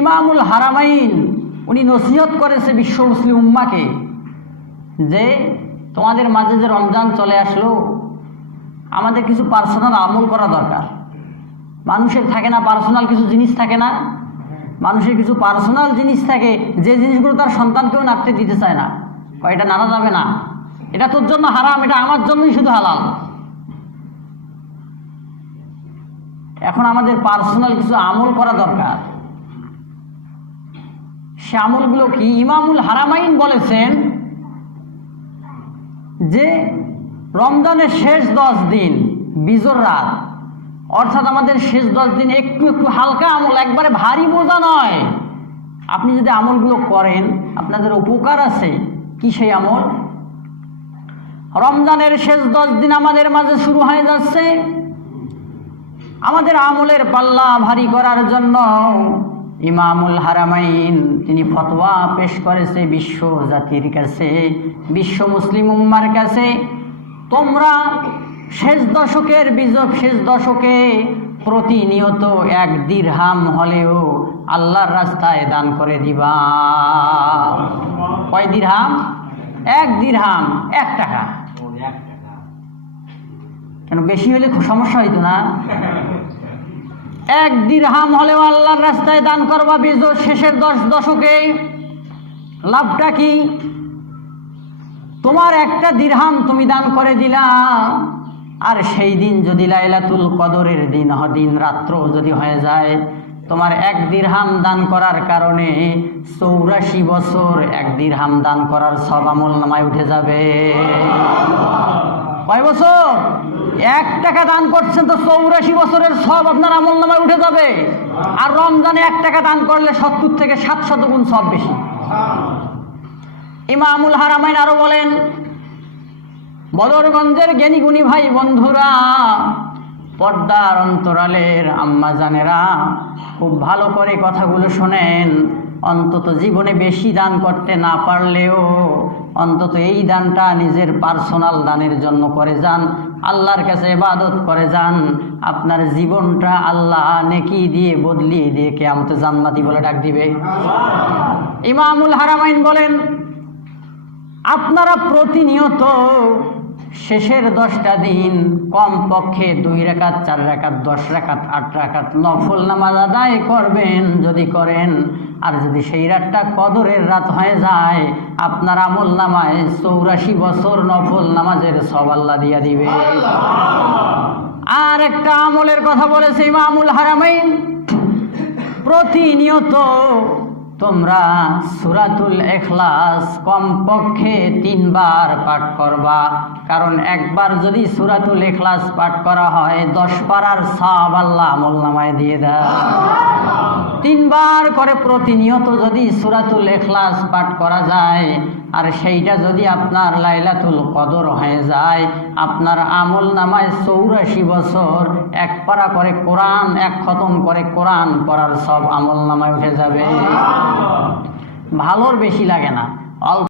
ইমামুল হারামাইন উনি নসিহত করেছে বিশ্ব মুসলিম উম্মাকে যে তোমাদের মাঝে যে রমজান চলে আসলো, আমাদের কিছু পার্সোনাল আমল করা দরকার। মানুষের থাকে না পার্সোনাল কিছু জিনিস থাকে না, মানুষের কিছু পার্সোনাল জিনিস থাকে যে জিনিসগুলো তার সন্তানকেও নাড়তে দিতে চায় না, এটা নাড়া যাবে না, এটা তোর জন্য হারাম, এটা আমার জন্যই শুধু হালাল। এখন আমাদের পার্সোনাল কিছু আমল করা দরকার। সে আমলগুলো কি? ইমামুল হারামাইন বলেছেন যে রমজানের শেষ 10 দিন বিজোর রাত, অর্থাৎ আমাদের শেষ 10 দিন একটু একটু হালকা আমল, একবারে ভারী বোঝা নয়। আপনি যদি আমলগুলো করেন আপনাদের উপকার আছে। কি সেই আমল? রমজানের শেষ 10 দিন আমাদের মাঝে শুরু হয়ে যাচ্ছে। আমাদের আমলের পাল্লা ভারী করার জন্য ইমামুল হারামাইন তিনি ফতোয়া পেশ করেছে বিশ্ব জাতির কাছে, বিশ্ব মুসলিম উম্মার কাছে। তোমরা শেষ দশকে প্রতিনিয়ত 1 দিরহাম হলেও আল্লাহর রাস্তায় দান করে দিবা। কয় দিরহাম? 1 দিরহাম, 1 টাকা। কেন বেশি হলে খুব সমস্যা হইতো না? 1 দিরহাম হলেও আল্লাহর রাস্তায় দান করবা বিজোর শেষের 10 দশকে। লাভটা কি? তোমার 1টা দিরহাম তুমি দান করে দিলা, আর সেই দিন যদি লাইলাতুল কদরের দিন রাত্র যদি হয়ে যায়, তোমার 1 দিরহাম দান করার কারণে 84 বছর 1 দিরহাম দান করার সব আমল নামায় উঠে যাবে। কয় বছর? 1 টাকা দান করছেন তো 84 বছরের সব আপনার আমল নামায় উঠে যাবে। আর রমজানে 1 টাকা দান করলে 70 থেকে 700 গুণ সব বেশি। ইমামুল হারামাইন আরো বলেন, বদরগঞ্জের জ্ঞানী গুণী ভাই বন্ধুরা, পর্দার অন্তরালের আম্মা জানেরা, খুব ভালো করে কথাগুলো শোনেন। অন্তত জীবনে বেশি দান করতে না পারলেও অন্তত এই দানটা নিজের পার্সোনাল দানের জন্য করে যান, আল্লাহর কাছে ইবাদত করে যান। আপনার জীবনটা আল্লাহ নেকি দিয়ে বদলিয়ে দিয়ে কিয়ামতে জান্নাতি বলে ডাক দিবে। ইমামুল হারামাইন বলেন, আপনারা প্রতিনিয়ত শেষের 10টা দিন কমপক্ষে 2 রাকাত, 4 রাকাত, 10 রাকাত, 8 রাকাত নফল নামাজ আদায় করবেন যদি করেন। আর যদি সেই রাতটা কদরের রাত হয়ে যায়, আপনার আমল নামায় 84 বছর নফল নামাজের সওয়াব আল্লাহ দিয়া দিবে। আর একটা আমলের কথা বলেছে ইমামুল হারামাইন, প্রতিনিয়ত তোমরা সূরাতুল ইখলাস কমপক্ষে 3 বার পাঠ করবা। কারণ একবার যদি সূরাতুল ইখলাস পাঠ করা হয় 10 পারার সওয়াব আল্লাহ আমলনামায় দিয়ে দেয়। 3 বার করে প্রতিনিয়ত যদি সূরাতুল ইখলাস পাঠ করা যায়, আর সেইটা যদি আপনার লাইলাতুল কদর হয়ে যায়, আপনার আমলনামায় 84 বছর 1 পারা করে কোরআন, 1 খতম করে কোরআন পড়ার সব আমলনামায় উঠে যাবে। ভালোর বেশি লাগে না, অল্প